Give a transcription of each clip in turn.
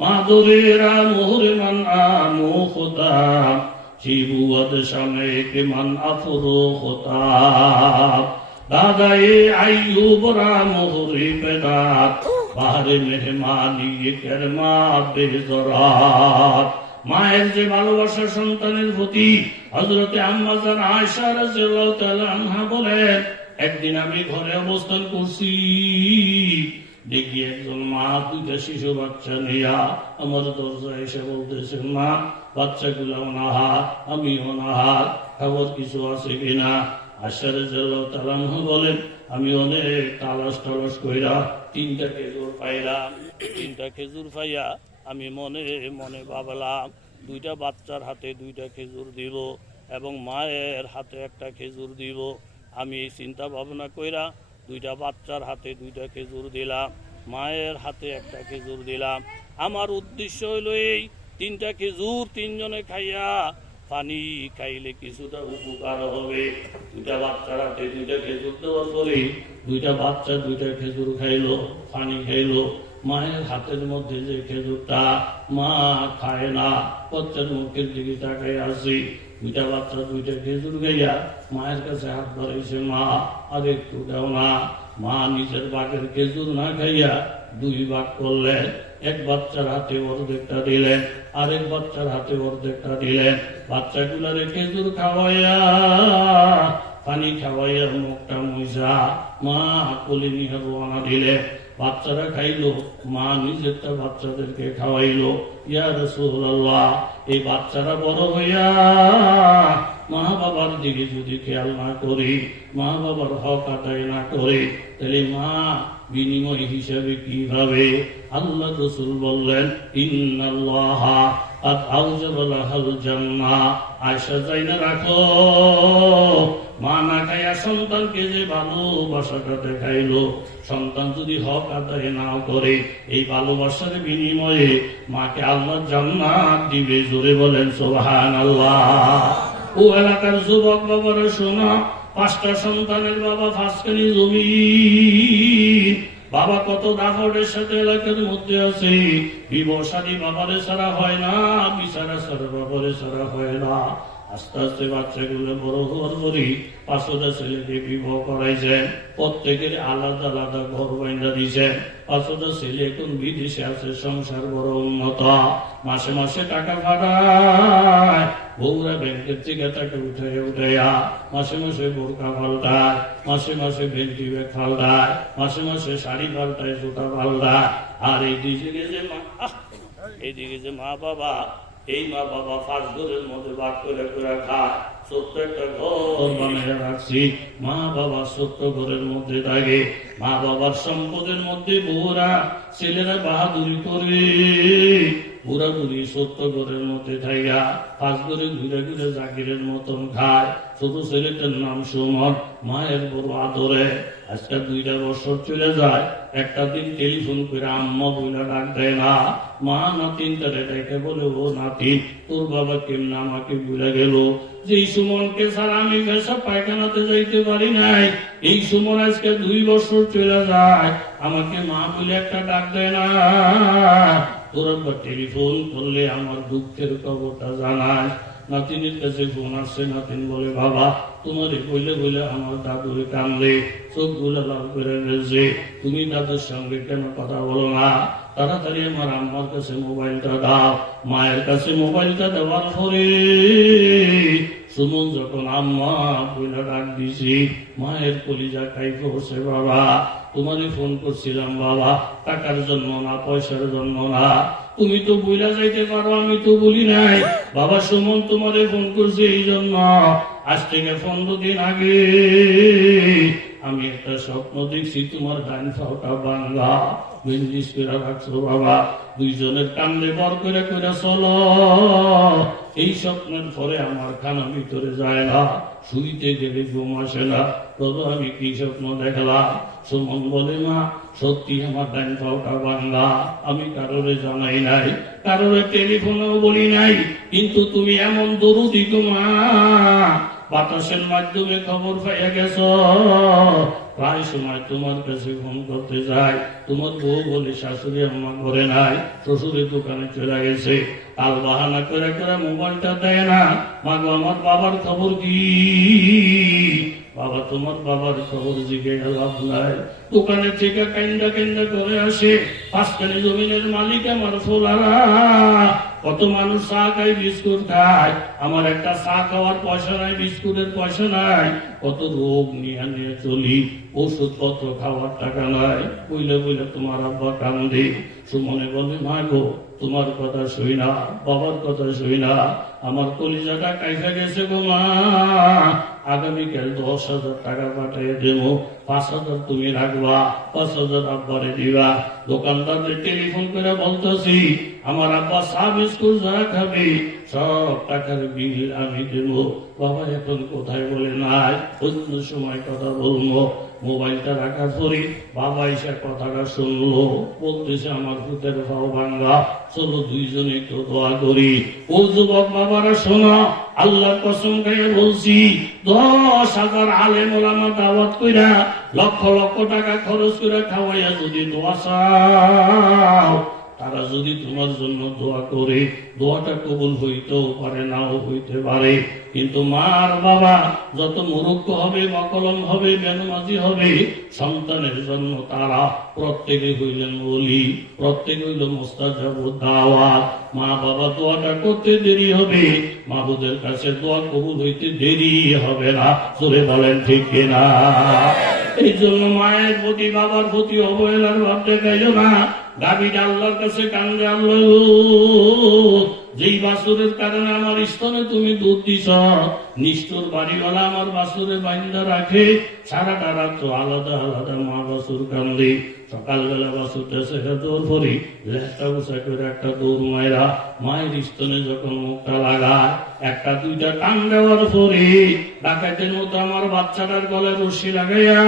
মাধুরীরা মোহরে মান আমু খোদা শিবুয়াদ শামে কে মান আফরো খোদা দাদাই আইয়ুবরা মোহরে বেদাত বাহারে মেহমানি কেরমা বেজরাত। মায়ের যে ভালোবাসা সন্তানের প্রতি হযরতে আম্মা জান আয়েশা রাদিয়াল্লাহু তাআলা আনহা বলেন, একদিন আমি ঘরে অবস্থান করছি, দেখি একজন মা দুইটা শিশু বাচ্চা নিয়া আমার দরজায় এসে বলতেছে, মা বাচ্চাগুলো অনাহার, আমি অনাহার, খাবার কিছু আছে কিনা? আয়েশা রাদিয়াল্লাহু তাআলা আনহা বলেন, আমি অনেক তালাশ কইরা 3টা খেজুর পাইলাম। 3টা খেজুর পাইয়া আমি মনে মনে ভাবলাম 2টা বাচ্চার হাতে 2টা খেজুর দিব এবং মায়ের হাতে একটা খেজুর দিব। আমি এই চিন্তা ভাবনা কইরা 2টা বাচ্চার হাতে 2টা খেজুর দিলাম, মায়ের হাতে একটা খেজুর দিলাম। আমার উদ্দেশ্য হইল এই 3টা খেজুর 3 জনে খাইয়া পানি খাইলে কিছুটা উপকার হবে। 2টা বাচ্চার হাতে 2টা খেজুর দেওয়ার পরে 2টা বাচ্চা 2টা খেজুর খাইলো, পানি খাইলো। মায়ের হাতের মধ্যে যে খেজুরটা মা খায় না, বাচ্চার মুখের দিকে তাকাই আসি। 2টা বাচ্চা 2টা খেজুর খাইয়া মায়ের কাছে হাত ধরেছে, মা আর একটু দাও না। মা নিজের বাঘের খেজুর না খাইয়া 2 ভাগ করলেন। এক বাচ্চার হাতে অর্ধেকটা দিলেন, আরেক বাচ্চার হাতে অর্ধেকটা দিলেন। বাচ্চাগুলারে খেজুর খাওয়াইয়া পানি খাওয়াইয়া মুখটা মুইসা মা কোলে নিয়ে রওনা দিলেন। বাচ্চারা খাইলো, মা নিজেরটা বাচ্চাদেরকে খাওয়াইলো। ইয়া রাসূলুল্লাহ, এই বাচ্চারা বড় হইয়া মা বাবার দিকে যদি খেয়াল না করি, মা বাবার হক আদায় না করে, তাহলে মা বিনিময় হিসাবে কিভাবে? আল্লাহ রাসূল বললেন, ইন্নাল্লাহা কাদ আওজাবা লাহাল জান্নাহ। আয়েশা জাইনা রাখো, মা না খাইয়া সন্তানকে যে ভালোবাসাটা দেখাইলো, সন্তান যদি হক আদায় না করে, এই ভালোবাসার বিনিময়ে মাকে আল্লাহ জান্নাত দিবে। জোরে বলেন সুবহানাল্লাহ। ও এলাকার যুবক বাবারা শোনা, 5টা সন্তানের বাবা, 5খানি জমি। বাবা কত দাফটের সাথে এলাকার মধ্যে আছে। বিবসাদী বাবারে ছাড়া হয় না, বিচারা ছাড়া বাবারে ছাড়া হয় না। আস্তে আস্তে বাচ্চাগুলো বড় হওয়ার পরই 5টা ছেলেকে বিবাহ করাইছেন। প্রত্যেকের আলাদা আলাদা ঘর বাইন্দা দিয়েছেন। 5টা ছেলে এখন বিদেশে আছে, সংসার বড় উন্নত। মাসে মাসে টাকা পাঠায়, বউরা ব্যাংকের থেকে টাকা উঠাইয়া মাসে মাসে বোরকা পাল্টায়, মাসে মাসে ভেন্টি ব্যাগ পাল্টায়, মাসে মাসে শাড়ি পাল্টায়, জুতা পাল্টায়। আর এইদিকে যে মা বাবা, এই মা বাবা 5 ঘরের মধ্যে ভাগ করে করে খায়। ছোট্ট একটা ঘর বানিয়ে রাখছি, মা বাবা ছোট্ট ঘরের মধ্যে থাকে। মা বাবার সম্পদের মধ্যে বউরা ছেলেরা বাহাদুরি করে, বুড়া বুড়ি ছোট্ট ঘরের মধ্যে থাইয়া 5 ঘরে ঘুরে ঘুরে জাকিরের মতন খায়। ছোট ছেলেটার নাম সুমন, মায়ের বড় আদরে। আজকে 2টা বছর চলে যায়, একটা দিন টেলিফোন করে আম্মা বইলা ডাক দেয় না। মা নাতিনটারে ডেকে বলে, ও নাতিন, তোর বাবা কেমন আমাকে ভুলে গেল। যে সুমনকে ছাড়া আমি পেশাব পায়খানাতে যাইতে পারি নাই, এই সুমন আজকে 2 বছর চলে যায়, আমাকে মা বলে একটা ডাক দেয় না। তোর একবার টেলিফোন করলে আমার দুঃখের খবরটা জানায়। নাতিনের কাছে ফোন আসছে, নাতিন বলে, বাবা তোমারে বলে বলে আমার দাদুর কান্দে, চোখ গুলো লাল করে গেছে, তুমি দাদুর সঙ্গে কেন কথা বলো না? তাড়াতাড়ি আমার আম্মার কাছে মোবাইলটা দাও। মায়ের কাছে মোবাইলটা দেওয়ার পরে সুমন যখন আম্মা বইলা ডাক দিছি, মায়ের কলিজা খাই পড়ছে। বাবা তোমারে ফোন করছিলাম বাবা, টাকার জন্য না, পয়সার জন্য না। তুমি তো বইলা যাইতে পারো, আমি তো বলি নাই। বাবা সুমন তোমারে ফোন করছে এই জন্য, আজ থেকে 15 দিন আগে আমি একটা স্বপ্ন দেখছি, তোমার ডান পাওটা বাংলা বেঞ্জিস করে রাখছো। বাবা 2 জনের কান্দে বর করে করে চলো। এই স্বপ্নের পরে আমার কানা ভিতরে যায় না, শুইতে গেলে ঘুম আসে না। তবে আমি কি স্বপ্ন দেখলাম? সুমন বলে, মা সত্যি আমার ডান পাওটা বাংলা, আমি কারোরে জানাই নাই, কারোরে টেলিফোনেও বলি নাই, কিন্তু তুমি এমন দরুদি গো মা, বাতাসের মাধ্যমে খবর পাইয়া গেছ। প্রায় সময় তোমার কাছে ফোন করতে যাই, তোমার বউ বলে শাশুড়ি আম্মা করে নাই, শ্বশুরের দোকানে চলে গেছে। কাল বাহানা করে করে মোবাইলটা দেয় না। মা গো, আমার বাবার খবর কি? বাবা, তোমার বাবার খবর জিগে লাভ নাই। দোকানে থেকে কাইন্দা কাইন্দা করে আসে। পাঁচখানি জমিনের মালিক আমার ফোলারা। কত মানুষ চা খায়, বিস্কুট খায়, আমার একটা চা খাওয়ার পয়সা নাই, বিস্কুটের পয়সা নাই। কত রোগ নিয়ে নিয়ে চলি, ওষুধপত্র খাওয়ার টাকা নাই। বইলে বইলে তোমার আব্বা কান্দে। সুমনে বলে, মা গো, তোমার কথা শুই না, বাবার কথা শুই না, আমার কলিজাটা কাইফা গেছে গো মা। আগামীকাল 10,000 টাকা পাঠিয়ে দেব, 5,000 তুমি রাখবা, 5,000 আব্বারে দিবা। দোকানদারদের টেলিফোন করে বলতেছি, আমার আব্বা চা বিস্কুট যা খাবে সব টাকার বিল আমি দেব। বাবা এখন কোথায় বলে নাই, অন্য সময় কথা বলবো। মোবাইলটা রাখার পরে বাবা এসে কথাটা শুনলো, বলতেছে, আমার ভূতের ভাও ভাঙ্গা, চলো দুইজনে একটু দোয়া করি। ও যুবক বাবারা শোনো, আল্লাহর কসম খাইয়া বলছি, 10,000 আলেম ওলামা দাওয়াত কইরা লক্ষ লক্ষ টাকা খরচ করে খাওয়াইয়া যদি দোয়া চাও, তারা যদি তোমার জন্য দোয়া করে, দোয়াটা কবুল হইতেও পারে, নাও হইতে পারে। কিন্তু মার বাবা যত মুরুক্ষ হবে, মকলম হবে, বেনমাজি হবে, সন্তানের জন্য তারা প্রত্যেকে হইলেন ওলি, প্রত্যেকে হইল মুস্তাজাব দাওয়াত। মা বাবা দোয়াটা করতে দেরি হবে, মাহবুদের কাছে দোয়া কবুল হইতে দেরি হবে না। জোরে বলেন ঠিক কিনা? এই জন্য মায়ের প্রতি, বাবার প্রতি অবহেলার ভাব দেখাইল না। দাবিটা আল্লাহর কাছে কান্দে, আল্লাহ, যেই বাছুরের কারণে আমার স্তনে তুমি দুধ দিছ, নিষ্ঠুর বাড়িওয়ালা আমার বাছুরে বাইন্দা রাখে, সারাটা রাত আলাদা আলাদা মা বাছুর কান্দে। সকালবেলা বাছুরটা শেখা দৌড় পরে লেজটা উঁচা করে একটা দৌড় মায়েরা মায়ের স্তনে যখন মুখটা লাগায়, একটা দুইটা টান দেওয়ার পরে ডাকাতের মতো আমার বাচ্চাটার গলায় রশি লাগাইয়া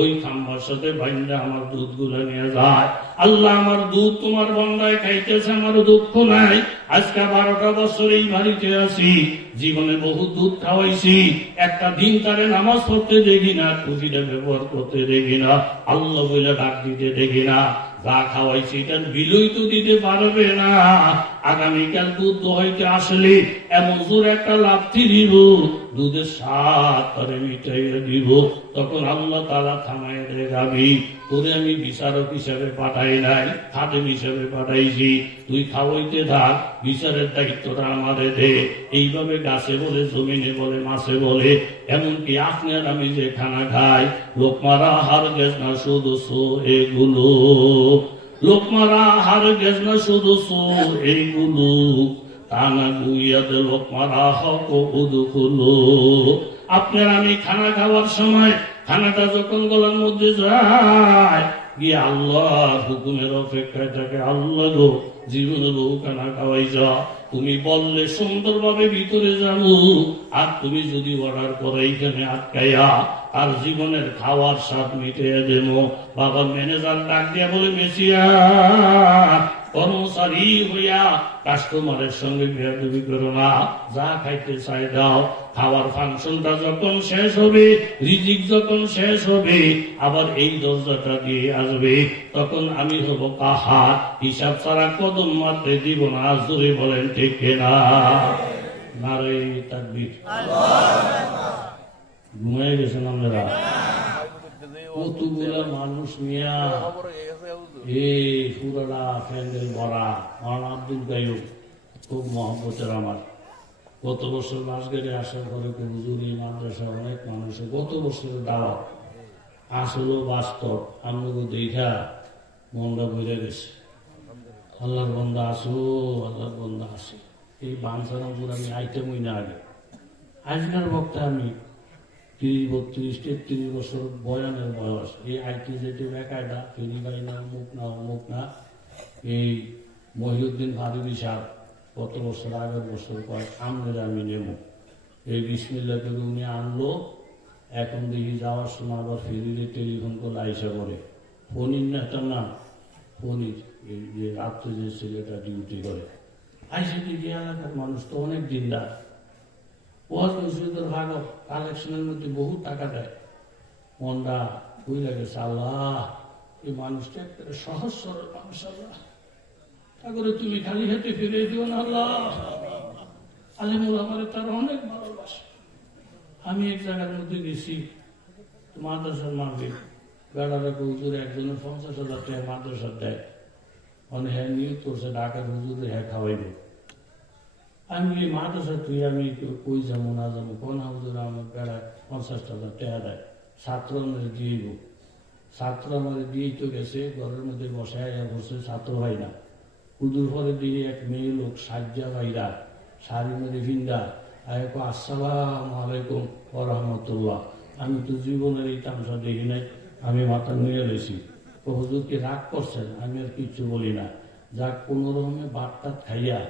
ওই খাম্বার সাথে বাইন্দা আমার দুধ গুলা নিয়ে যায়। আল্লাহ, আমার দুধ তোমার বন্ধায় খাইতেছে, আমার দুঃখ নাই। আজকে 12টা বছর এই বাড়িতে আছি, জীবনে বহু দুধ খাওয়াইছি, একটা দিন তারে নামাজ পড়তে দেখি না, টুপিটা ব্যবহার করতে দেখি না, আল্লাহ বলে ডাক দিতে দেখি না। যা খাওয়াইছি এটার বিলই তো দিতে পারবে না। আগামীকাল দুধ দোহাইতে আসলে এমন জোর একটা লাফতি দিব, দুধের স্বাদ তারে মিটাইয়া দিব। তখন আল্লাহ তাআলা থামাইয়া দেয়, গাবি তোরে আমি বিচারক হিসাবে পাঠাই নাই, খাদেম হিসাবে পাঠাইছি, তুই খাওয়াইতে থাক, বিচারের দায়িত্বটা আমারে দে। এইভাবে গাছে বলে, জমিনে বলে, মাছে বলে, এমনকি আপনার আমি যে খানা খাই, লোকমারা হার গেছ না শুধু এগুলো, লোকমারা হার গেছ না শুধু এইগুলো, টানা গুইয়াতে লোকমারা হক উদুকুলো। আপনার আমি খানা খাওয়ার সময় খানাটা যখন গলার মধ্যে যায়, গিয়ে আল্লাহর হুকুমের অপেক্ষায় থাকে, আল্লাহ গো, জীবনে বহু খানা খাওয়াই যা, তুমি বললে সুন্দরভাবে ভিতরে যাবো, আর তুমি যদি অর্ডার করো এইখানে আটকাইয়া আর জীবনের খাওয়ার স্বাদ মিটিয়ে দেব। বাবার ম্যানেজার ডাক দিয়া বলে, মেসিয়া, কর্মচারী হইয়া কাস্টমারের সঙ্গে বেয়াদবি করো না, যা খাইতে চাই দাও। খাওয়ার ফাংশনটা যখন শেষ হবে, রিজিক যখন শেষ হবে, আবার এই দরজাটা দিয়ে আসবে, তখন আমি হব কাহার, হিসাব ছাড়া কদম মারতে দিব না। জোরে বলেন ঠিক কিনা? নারে তাকবীর। ঘুমাই গেছেন আপনারা? কতগুলা মানুষ নিয়া এই পুরাটা প্যান্ডেল ভরা। আমার আব্দুল গায়ক খুব মহব্বতের আমার। গত বছর মাসগেটে আসার পরে হুজুরি মাদ্রাসা অনেক মানুষের গত বছরের দাওয়াত আসলে বাস্তব, আমাকে দেখা মনটা বুঝে গেছে। আল্লাহর বন্দা আসো, আল্লাহর বন্দা আসে। এই বাঞ্ছারামপুর আমি আইটেমই না আগে। আজকের বক্তা আমি 30-32-33 বছর বয়ানের বয়স। এই আইটি যেটি বেকায়দা, ফেরি বাই না, মুখ না, অমুক না। এই মহিউদ্দিন ফারুকি সাহেব কত বছর আগের বছর কয়েক আমনের আমি নেব, এই বিসমিল্লাহ করে উনি আনলো। এখন দেখি যাওয়ার সময় আবার ফেরিতে টেলিফোন করে আইসা করে, ফোনির নেতা না, ফোনির এই যে রাত্রে যে ছেলেটা ডিউটি করে, আইসা দেখি এলাকার মানুষ তো অনেক দিনদার, ওয়াজ মসজিদের ভাগ কালেকশনের মধ্যে বহু টাকা দেয়। মনটা বুঝে গেছে, আল্লাহ এই মানুষটা একটা সহজ সরল মানুষ, আল্লাহ তারপরে তুমি খালি হাতে ফিরে দিও না আল্লাহ। আলিমুল আমার তার অনেক ভালোবাসে। আমি এক জায়গার মধ্যে গেছি, মাদ্রাসার মাহফিল, বেড়ার হুজুর একজনের 50,000 টাকা মাদ্রাসা দেয়, মানে হ্যাঁ নিয়োগ করছে ঢাকার হুজুরে হ্যাঁ খাওয়াইব। আমি এই মাদ্রাসা তুই আমি কই যাবো না যাবো, কোন হুজুর আমার বেড়ায় 50,000 টাকা দেয়, ছাত্র আমাদের দিয়েইব। ছাত্র আমাদের দিয়েই তো গেছে, ঘরের মধ্যে বসায় বসে, ছাত্র ভাই না। হুজুর পরে দিয়ে এক মেয়ে লোক সাজ্জা ভাইরা শাড়ি মেরে ভিন্দা আসসালামু আলাইকুম ওয়া রাহমাতুল্লাহ। আমি তো জীবনের এই তামসা দেখি নাই, আমি মাথা নিয়ে রয়েছি। তো হুজুরকে রাগ করছেন, আমি আর কিচ্ছু বলি না। যাক কোনো রকমে বাটটাত খাইয়া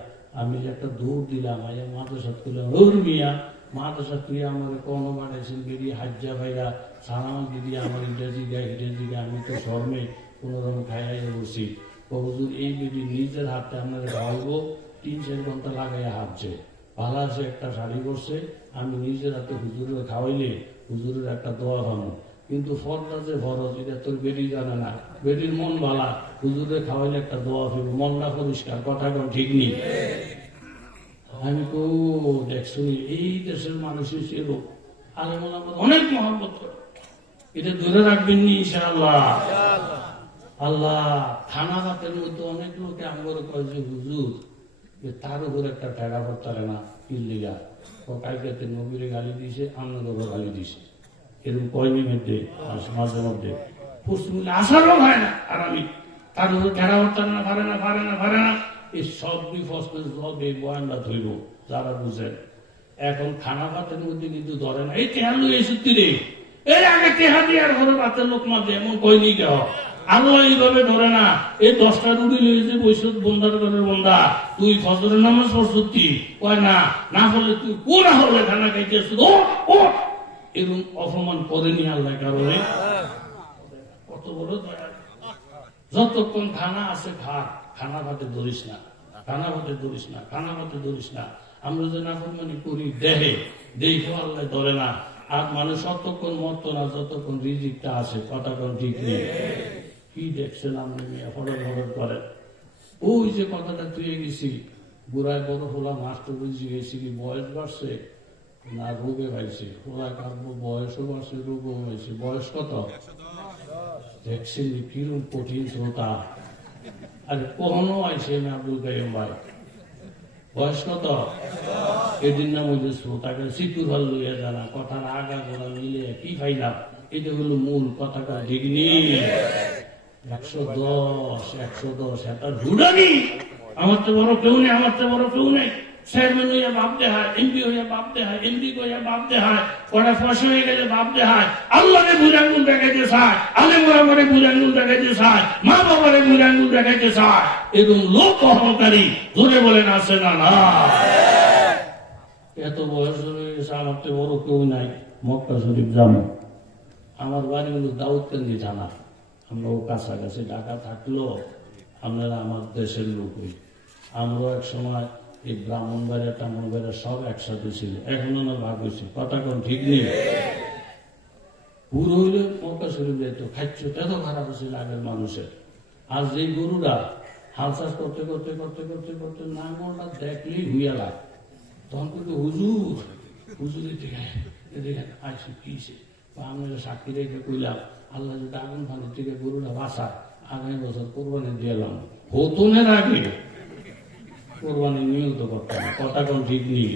আমি যে একটা দৌড় দিলাম, আইয়া মাদ্রাসা করলাম, ওর মিয়া মাদ্রাসা তুই আমার কোনো বাড়াইছেন বেরিয়ে হাজ্জা ভাইরা সালাম দিয়ে আমার ইংরেজি গায়ে হিটেজি গায়ে, আমি তো শর্মে কোনো রকম খাইয়া বসি। তো হুজুর এই বেদি নিজের হাতে আপনার খাওয়াইবো, 3-4 ঘন্টা লাগাইয়া হাঁটছে, ভালো আছে একটা শাড়ি করছে, আমি নিজের হাতে হুজুরের খাওয়াইলে হুজুরের একটা দোয়া ভাবো। কিন্তু ফলটা যে ফরজ এটা তোর বেটি জানে না, বেটির মন ভালা, হুজুরে খাওয়াইলে একটা দোয়া ফেলব, মনটা পরিষ্কার, কথা কোন ঠিক নেই। আমি তো দেখছি এই দেশের মানুষের ছিল আলেমুল আমার অনেক মহব্বত করে, এটা ধরে রাখবেন নি ইনশাআল্লাহ। আল্লাহ খানা ভাতের মধ্যে অনেক লোকে আমার কয় যে হুজুর তার উপর একটা ঠেকা করতে না ইল্লিগা, কালকে নবীরে গালি দিয়েছে, আপনাদেরও গালি দিয়েছে, এরকম কয়নি মধ্যে মাঝে মধ্যে পশ্চিমবঙ্গে আসারও হয় না। আর আমি তার উপর ঠেকা করতে না পারে না এই সব বিফসমেন্ট সব এই বয়ানটা ধরব যারা বুঝেন। এখন খানা ভাতের মধ্যে কিন্তু ধরে না, এই তেহালু এই সত্যি রে, এই আগে তেহা দিয়ে আর ঘরে ভাতের লোক মাঝে এমন কয়নি কেউ। আল্লাহ এইভাবে ধরে না, এই 10টা রুটি লইছে বৈশত বন্ধার ঘরের বন্ধা, তুই ফজরের নামাজ পড়ছি কয় না, না হলে তুই কোন হলে খানা খাইতেছ, ও এরকম অপমান করেনি আল্লাহ কারণে। কত বড় দয়া। যতক্ষণ খানা আছে খাক, খানা ভাতে ধরিস না, খানা ভাতে ধরিস না, খানা ভাতে ধরিস না। আমরা যে নাফরমানি করি দেখে আল্লাহ ধরে না। আর মানুষ ততক্ষণ মরতো না যতক্ষণ রিজিকটা আছে, কথা কোন ঠিক নেই। কি দেখছেন আপনি হরর করে, ওই যে কথাটা তুই গেছি বুড়ায় বড় হলাম, মাস্টার বুঝি গেছি কি বয়স বাড়ছে না রোগে পাইছে, ওরা কাটবো বয়সও বাড়ছে রোগও হয়েছে। বয়স কত দেখছেন কিরম কঠিন শ্রোতা, আরে কখনো আইসে না আব্দুল কাইম ভাই, বয়স কত এদিন না মধ্যে শ্রোতাকে সিটুর হল লইয়া জানা, কথার আগা গোড়া মিলে কি ফাইলাম, এটা হলো মূল কথাটা ঠিক নেই। 110 এটা ঢুডানি, আমার তো বড় কেউ নেই, আমার তো বড় কেউ নেই। চেয়ারম্যান হইয়া বাপ দেহায়, এমপি হইয়া বাপ দেহায়, এমপি হইয়া বাপ দেহায়, কটা পয়সা হয়ে গেলে বাপ দেহায়, আল্লাহকে বুড়াঙ্গুল দেখাইতে চায়, আলেমরে বুড়াঙ্গুল দেখাইতে চায়, মা বাবারে বুড়াঙ্গুল দেখাইতে চায়, এরকম লোক অহংকারী ধরে বলেন আছে না না। এত বয়স হয়ে গেছে, আমার তো বড় কেউ নাই। মক্কা শরীফ যাবো, আমার বাড়ি হলো দাউদকান্দি থানা, আমরা ও কাছাকাছি, ঢাকা থাকলেও আপনারা আমার দেশের লোকই। আমরাও এক সময় এই ব্রাহ্মণবাড়িয়া টামনবাড়িয়া সব একসাথে ছিল, এখনো না ভাগ হয়েছে, কথা কোন ঠিক নেই। পুরো হইলে মক্কা শরীফ যেত, খাচ্ছ এত খারাপ ছিল আগের মানুষের। আর যে গরুরা হাল চাষ করতে করতে করতে করতে করতে নাঙ্গলটা দেখলেই হুইয়া লাগ, তখন কিন্তু হুজুরের দেখেন আইসি কিছে বা আমরা সাক্ষী রেখে কইলাম, আল্লাহ যদি আগুন ফানের থেকে গরুটা বাঁচা, আগামী বছর কোরবানি দিলাম, হতনের আগে কোরবানি নিয়ত করতে না, কথা কোন ঠিক নেই।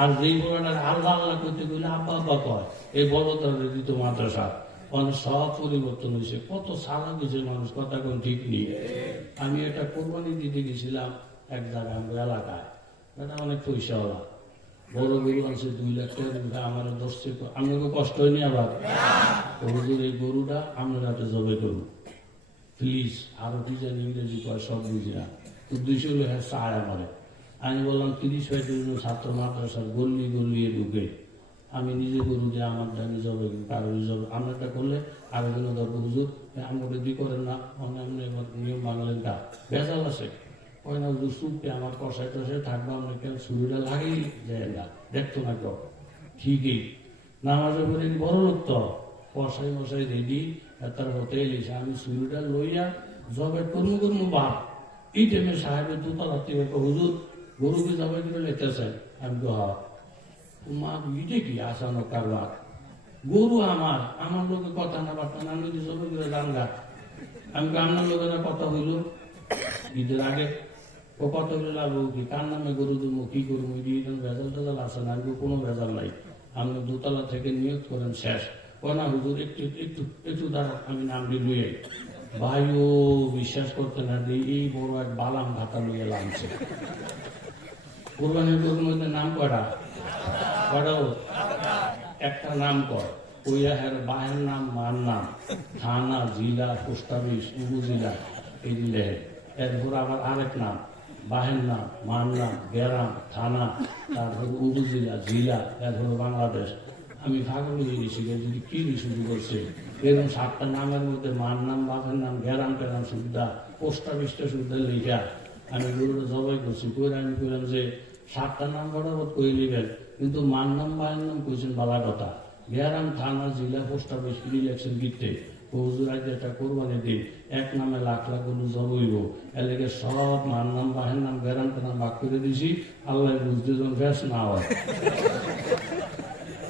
আর যেই বড়টা আল্লাহ আল্লাহ করতে গেলে আব্বা আব্বা কয়, এই বড়তার দিত মাদ্রাসা, অনেক সব পরিবর্তন হয়েছে, কত সারা গেছে মানুষ, কথা কোন ঠিক নেই। আমি একটা কোরবানি দিতে গেছিলাম এক জায়গায়, আমার এলাকায়, এটা অনেক পয়সাওয়ালা, বড় গরু আছে 2 লাখ টাকা, আমার দশে আপনাকে কষ্ট হয়নি। আবার হুজুর এই গরুটা আপনার হাতে জবে করুন প্লিজ, আরো কি জানি ইংরেজি কয় সব বুঝি না, উদ্দেশ্য হলো হ্যাঁ চায় আমারে। আমি বললাম 30-35 ছাত্র মাদ্রাসার গল্লিয়ে ঢুকে আমি নিজে গরু দিয়ে আমার ডানি জবে, কারো জবে আপনারটা করলে আরো জন্য ধরবো, হুজুর আমাকে দি করেন না, আপনি নিয়ম বাংলেন তা বেজাল আছে, ওই না হুজুর সুপে আমার কষায় টসায় থাকবো, আমরা কেন ছুরিটা লাগেই যায় না, দেখতো না কেউ। ঠিকই নামাজে পড়ে বড় লোক তো কষাই মশাই রেডি তার হোটেল এসে আমি চুরিটা লইয়া জবাই কর্ম বাপ এই টাইমে সাহেবের দুতলা থেকে হুজুর গরুকে জবাই করে লেতেছেন আমি তো মা ইটে কি আসানো কারবার গরু আমার লোকের কথা না বার্তা না আমি জবাই করে জানগা আমি আপনার লোকের কথা হইল ঈদের আগে ও কত লাগবো কি কার নামে গরু দেবো কি করবো ভেজাল টেজাল আসে না আমি কোনো ভেজাল নাই আপনি দোতলা থেকে নিয়োগ করেন শেষ না হুজুর একটু একটু একটু দ্বারা আমি নাম লইয়াই ভাইও বিশ্বাস করতে না যে এই বড় এক বালাম ভাতা লইয়া লাগছে কোরবানির গরুর মধ্যে নাম কয়টা একটা নাম কর ওইয়া হের বাহের নাম মার নাম থানা জেলা পোস্ট অফিস উপজেলা এই দিলে এরপর আবার আরেক নাম বাহের নাম মার নাম গ্রাম থানা তারপর উপজেলা জেলা এরপর বাংলাদেশ আমি ভাগল হয়ে গেছি যদি কি শুরু করছে এরকম 7টা নামের মধ্যে মার নাম বাপের নাম গ্রাম টেরাম সুবিধা পোস্ট অফিসটা সুবিধা লিখা আমি গরুটা জবাই করছি করে আমি কইলাম যে 7টা নাম বরাবর করে নেবেন কিন্তু মার নাম বাহের নাম কইছেন বালা কথা গ্রাম থানা জেলা পোস্ট অফিস ইলেকশন গিতে হুজুর আজ একটা কোরবানি দিন এক নামে লাখ লাখ গরু জবইব এলাকে সব মার নাম বাহের নাম গ্রাম নাম ভাগ করে দিছি আল্লাহ বুঝতে যখন ফ্যাস না হয়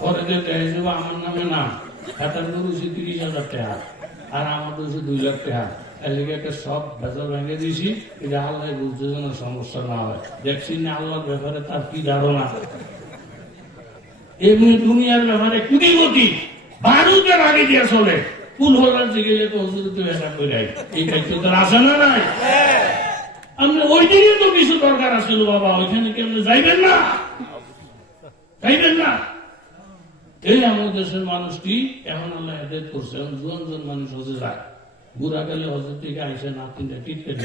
পরে যে আমার নামে নাম একটা গরু 30,000 টাকা আর আমার দোষে 2 লাখ টাকা এলাকে একটা সব ভেজাল ভেঙে দিছি এটা আল্লাহ বুঝতে যেন সমস্যা না হয় দেখছি না আল্লাহর ব্যাপারে তার কি ধারণা এমনি দুনিয়ার ব্যাপারে কুটিপতি বারুদের আগে দিয়ে চলে ফুল হলার যে গেলে তো হুজুর তো এটা করে এই দায়িত্ব তার আসে না নাই আপনি ওই দিকে তো কিছু দরকার আসছিল বাবা ওইখানে কি আপনি যাইবেন না এই আমাদের দেশের মানুষটি এখন আল্লাহ হেদায়েত করছে এখন জন মানুষ হজে যায় বুড়া গেলে হজের থেকে আইসে না তিনটা টিটকাটি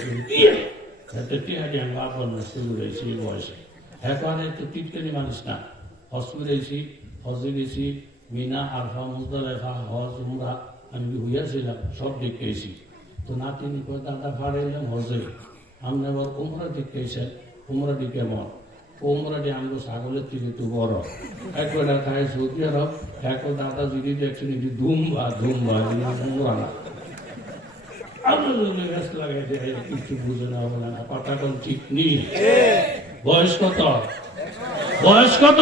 করে টিহাটি আমি আবার নষ্ট করেছি এই বয়সে এখন একটু টিটকানি মানুষ না হজ করেছি হজে গেছি মিনা আরফা মুজদালিফা হজ উমরা আমি হইয়াছিলাম সব দেখেছি তো নাতিনি কয় দাদা ফাড়াইলাম হজে আপনি আবার উমরা দেখেছেন উমরাটি কেমন উমরাটি আমগো ছাগলের থেকে একটু বড় একবার খায় সৌদি আরব একবার দাদা যদি দেখছেন এটি ধুমবা উমরা না আপনার গাছ লাগাইতে কিছু বুঝে না হবে না পাটা কোন ঠিক নেই বয়স কত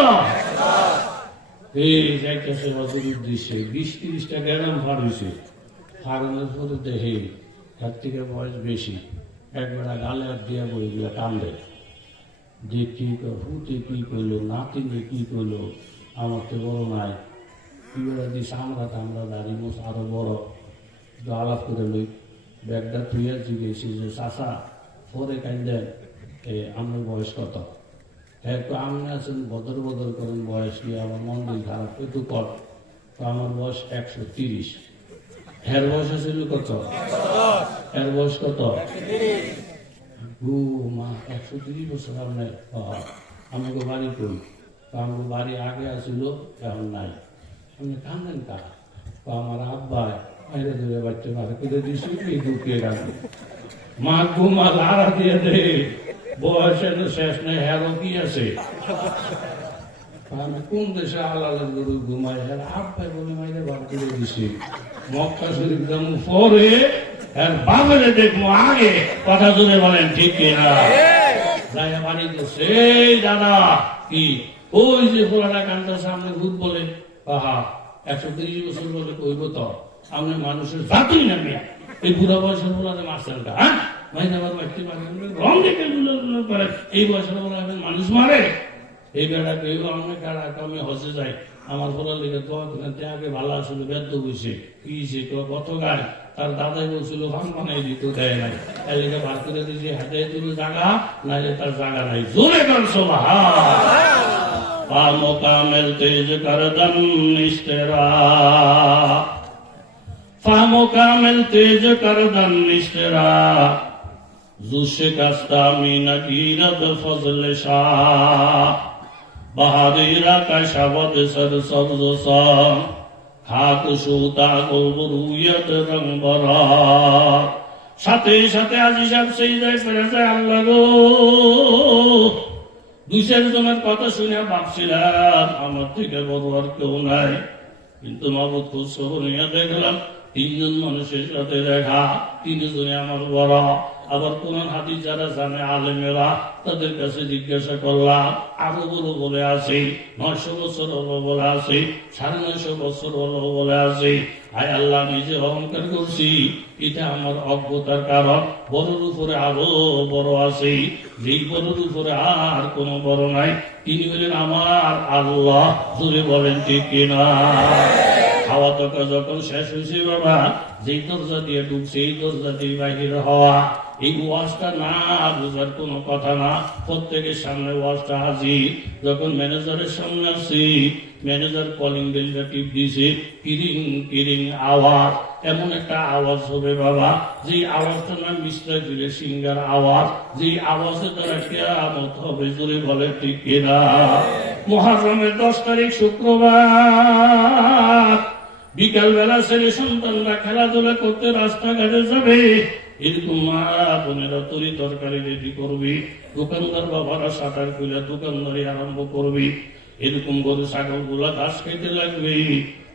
এই যাইতেছে হজের উদ্দেশ্যে 20-30টা গ্রাম ফার হয়েছে ফারানোর পরে দেখে তার থেকে বয়স বেশি একবার গালে আর দিয়া বই দিয়ে কান্দে যে কি হুতে কি করলো নাতিনে কি করলো আমার তো বড় নাই কি বলে দিস আমরা দাঁড়ি মোস আরো বড় আলাপ করে লই ব্যাগটা তুইয়া জিগেছি যে চাষা পরে কান্দেন আমার বয়স কত একটু আপনি আছেন বদর করেন বয়স নিয়ে আমার মন দিন খারাপ একটু কর তো আমার বয়স 130 এর বয়স ছিল কত এর বয়স কত মা 130 বছর আপনার আমাকে বাড়ি করি তো আমাকে বাড়ি আগে আসছিল এখন নাই আপনি কান্দেন কা তো আমার আব্বা বাইরে ধরে বাচ্চা মাথা কেটে দিয়েছি এই ঢুকিয়ে রাখবে মা ঘুমা লাড়া দিয়ে দে বয়সের শেষ নেই হেরো কি আছে আমি কোন দেশে আল্লাহ গরু ঘুমাই হের আব্বাই বলে মাইরে বার করে দিছি মক্কা শরীফ যেমন পরে আর বাবারে দেখবো আগে কথা জুড়ে বলেন ঠিক কিনা যাই বাড়ি তো সেই দাদা কি ওই যে ফোলাটা কান্তার সামনে ভূত বলে আহা 130 বছর বলে কইব তো আপনি মানুষের জাতুই না মিয়া এই বুড়া বয়সের বলাতে মারছেন হ্যাঁ মাইনাবার ব্যক্তি রং দেখে করে এই বয়সের বলা মানুষ মারে এই বেড়া কেউ আমি কারা আমি হসে যাই আমার বলার লেগে তো আগে ভালো আসলে ব্যর্থ হয়েছে কি সে কত গায় তার দাদাই বলছিল ভাঙ বানাই দিত দেয় নাই তাই লেগে বার করে দিয়েছে হাতে তুমি জায়গা নাইলে তার জায়গা নাই জোরে কর সোভা কামেল তেজ করদম নিস্তেরা ফামো কামেল তেজ করদম নিস্তেরা জুসে কাস্তা মিনা গিরদ ফজল শাহ बहादुरा का शब्द सर सब्ज सा खाक सूता गोबरूयत रंग बरा সাথে সাথে আজি সাহেব সেই যায় ফেরে যায় আল্লাহ গো দুই চারজনের কথা শুনে ভাবছিলাম আমার থেকে বড় আর কেউ নাই, কিন্তু মাবুদ খোঁজ খবর নিয়ে দেখলাম তিনজন মানুষের সাথে দেখা, তিনজনে আমার বড়। আবার কোন হাদিস যারা জানে আলেমেরা, তাদের কাছে জিজ্ঞাসা করলাম, আরো বড় বলে আছে 900 বছর হলো বলে আছে, 950 বছর হলো বলে আছে। আয় আল্লাহ, নিজে অহংকার করছি, এটা আমার অজ্ঞতার কারণ। বড়র উপরে আরো বড় আছে, যেই বড়র উপরে আর কোনো বড় নাই, তিনি হলেন আমার আল্লাহ। জোরে বলেন ঠিক কিনা? খাওয়া দাওয়া যখন শেষ হয়েছে বাবা, যেই দরজা দিয়ে ঢুকছে এই দরজা দিয়ে বাহির হওয়া, এই ওয়াজটা না বোঝার কোনো কথা না। প্রত্যেকের সামনে ওয়াজটা হাজির। যখন ম্যানেজারের সামনে আসি, ম্যানেজার কলিং বেলটা টিপ দিয়েছে, কিরিং কিরিং আওয়াজ। এমন একটা আওয়াজ হবে বাবা, যে আওয়াজটা নাম মিস্ত্রি সিঙ্গার আওয়াজ, যে আওয়াজে তারা কিয়ামত হবে। জোরে বলে ঠিক কিনা? মুহররমের 10 তারিখ শুক্রবার, বিকাল বেলা ছেলে সন্তানরা খেলাধুলা করতে রাস্তাঘাটে যাবে। এরকম মা বোনেরা তরি তরকারি রেডি করবি, দোকানদার বাবারা শাটার খুলে দোকানদারি আরম্ভ করবি। এরকম গরু ছাগল গুলা ঘাস খেতে লাগবে।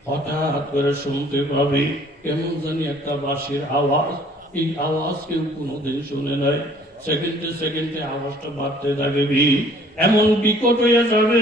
হঠাৎ করে শুনতে পাবি কেমন জানি একটা বাঁশির আওয়াজ। এই আওয়াজ কেউ কোনোদিন শুনে নাই। সেকেন্ডে সেকেন্ডে আওয়াজটা বাড়তে থাকবি, এমন বিকট হয়ে যাবে।